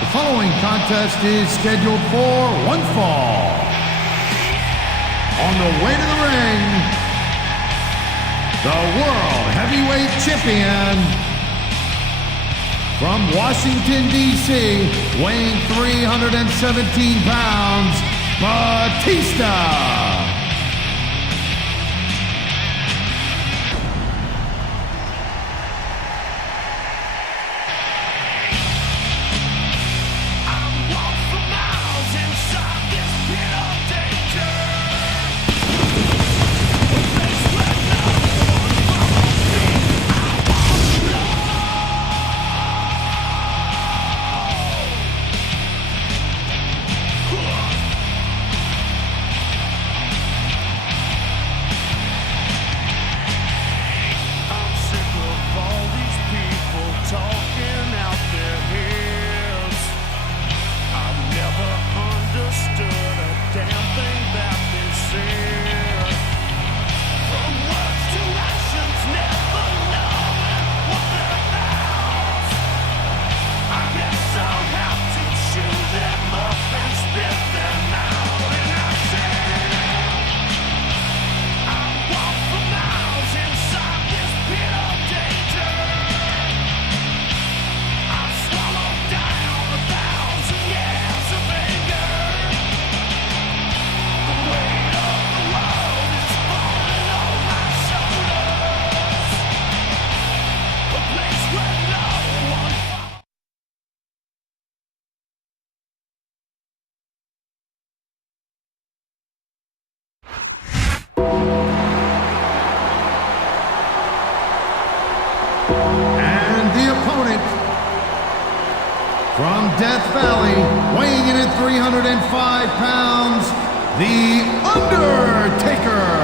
The following contest is scheduled for one fall. On the way to the ring, the World Heavyweight Champion from Washington, D.C., weighing 317 pounds, Batista. From Death Valley, weighing in at 305 pounds, the Undertaker.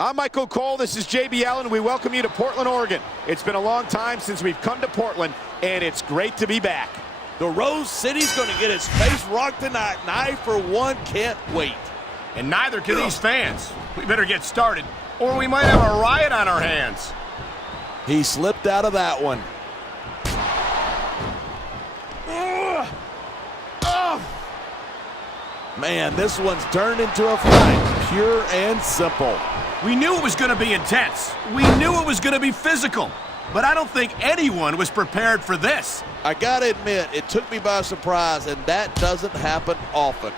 I'm Michael Cole, this is JB Allen, we welcome you to Portland, Oregon. It's been a long time since we've come to Portland, and it's great to be back. The Rose City's going to get its face rocked tonight, and I, for one, can't wait. And neither can these fans. We better get started, or we might have a riot on our hands. He slipped out of that one. Man, this one's turned into a fight, pure and simple. We knew it was going to be intense. We knew it was going to be physical. But I don't think anyone was prepared for this. I gotta admit, it took me by surprise, and that doesn't happen often.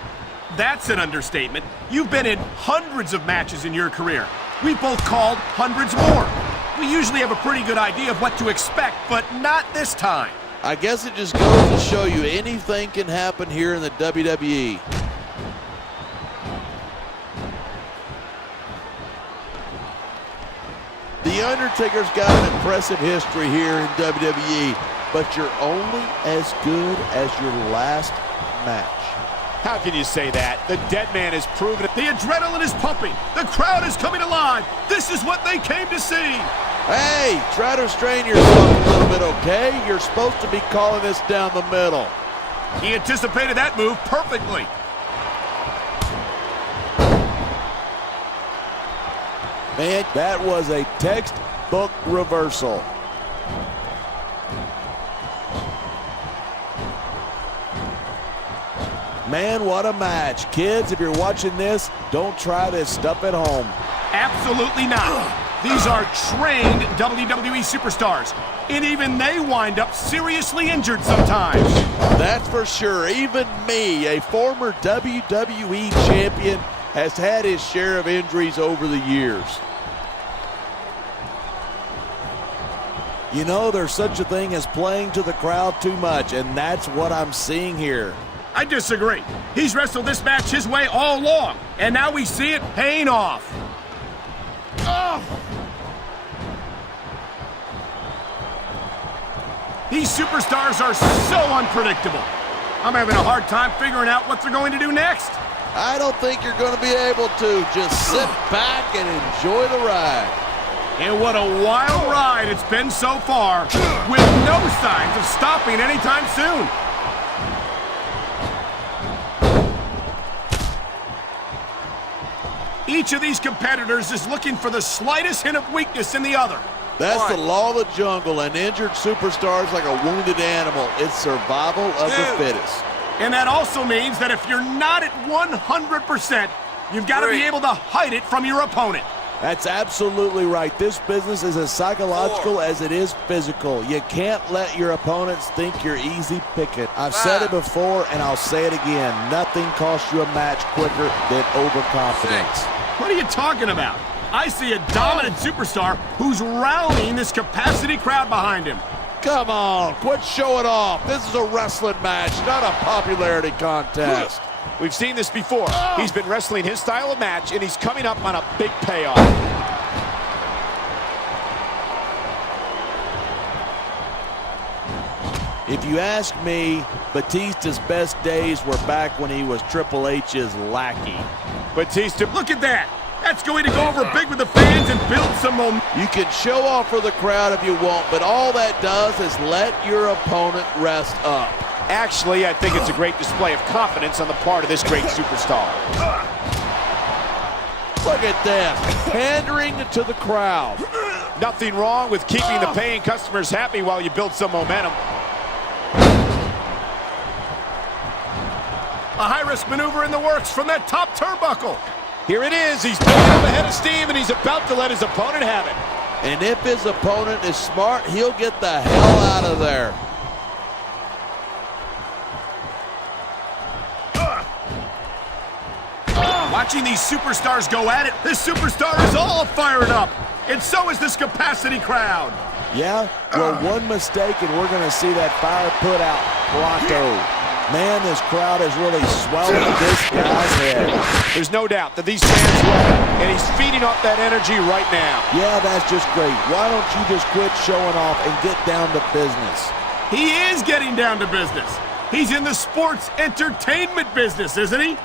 That's an understatement. You've been in hundreds of matches in your career. We've both called hundreds more. We usually have a pretty good idea of what to expect, but not this time. I guess it just goes to show you anything can happen here in the WWE. The Undertaker's got an impressive history here in WWE, but you're only as good as your last match. How can you say that? The dead man has proven it. The adrenaline is pumping. The crowd is coming alive. This is what they came to see. Hey, try to restrain yourself a little bit, okay? You're supposed to be calling this down the middle. He anticipated that move perfectly. Man, that was a textbook reversal. Man, what a match. Kids, if you're watching this, don't try this stuff at home. Absolutely not. These are trained WWE superstars, and even they wind up seriously injured sometimes. That's for sure. Even me, a former WWE champion, has had his share of injuries over the years. You know, there's such a thing as playing to the crowd too much, and that's what I'm seeing here. I disagree. He's wrestled this match his way all along, and now we see it paying off. Oh. These superstars are so unpredictable. I'm having a hard time figuring out what they're going to do next. I don't think you're going to be able to. Just sit back and enjoy the ride. And what a wild ride it's been so far, with no signs of stopping anytime soon. Each of these competitors is looking for the slightest hint of weakness in the other. That's the law of the jungle. An injured superstar is like a wounded animal. It's survival of the fittest. And that also means that if you're not at 100%, you've got to be able to hide it from your opponent. That's absolutely right. This business is as psychological as it is physical. You can't let your opponents think you're easy picking. I've said it before, and I'll say it again. Nothing costs you a match quicker than overconfidence. What are you talking about? I see a dominant superstar who's rallying this capacity crowd behind him. Come on, quit showing off. This is a wrestling match, not a popularity contest. We've seen this before. He's been wrestling his style of match, and he's coming up on a big payoff. If you ask me, Batista's best days were back when he was Triple H's lackey. Batista, look at that. That's going to go over big with the fans and build some momentum. You can show off for the crowd if you want, but all that does is let your opponent rest up. Actually, I think it's a great display of confidence on the part of this great superstar. Look at this, pandering to the crowd. Nothing wrong with keeping the paying customers happy while you build some momentum. A high-risk maneuver in the works from that top turnbuckle. Here it is. He's building up a head of steam, and he's about to let his opponent have it. And if his opponent is smart, he'll get the hell out of there. Watching these superstars go at it, this superstar is all fired up. And so is this capacity crowd. Yeah? Well, one mistake and we're going to see that fire put out pronto. Man, this crowd has really swallowed this guy's head. There's no doubt that these fans love him, and he's feeding off that energy right now. Yeah, that's just great. Why don't you just quit showing off and get down to business? He is getting down to business. He's in the sports entertainment business, isn't he?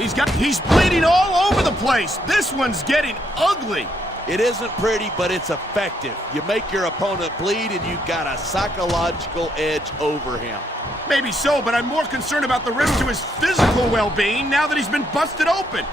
He's bleeding all over the place. This one's getting ugly. It isn't pretty, but it's effective. You make your opponent bleed, and you've got a psychological edge over him. Maybe so, but I'm more concerned about the risk to his physical well-being now that he's been busted open.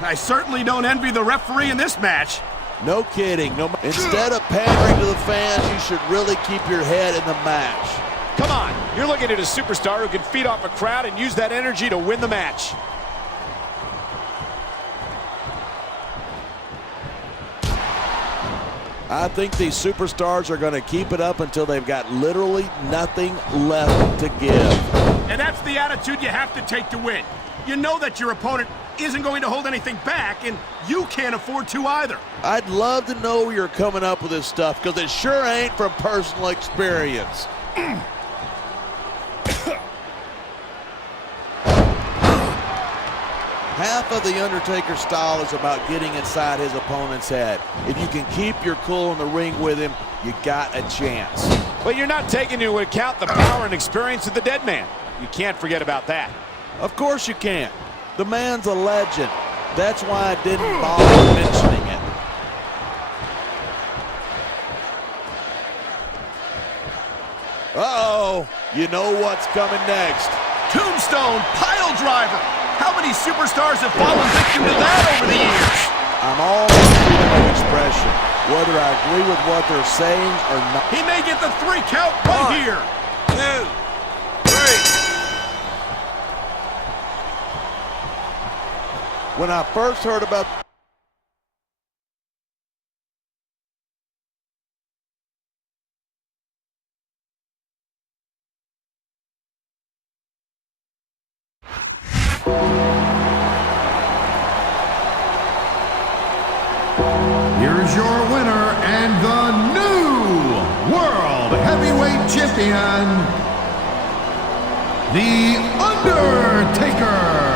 I certainly don't envy the referee in this match. No kidding. Instead of pandering to the fans, you should really keep your head in the match. Come on, you're looking at a superstar who can feed off a crowd and use that energy to win the match. I think these superstars are going to keep it up until they've got literally nothing left to give. And that's the attitude you have to take to win. You know that your opponent isn't going to hold anything back, and you can't afford to either. I'd love to know where you're coming up with this stuff, because it sure ain't from personal experience. Half of the Undertaker style is about getting inside his opponent's head. If you can keep your cool in the ring with him, you got a chance. But you're not taking into account the power and experience of the dead man. You can't forget about that. Of course you can't. The man's a legend. That's why I didn't bother mentioning it. Uh-oh. You know what's coming next. Tombstone pile driver. How many superstars have fallen victim to that over the years? I'm all for freedom of expression, whether I agree with what they're saying or not. He may get the 3 count right here. 2, 3. When I first heard about Here's your winner and the new World Heavyweight Champion, The Undertaker.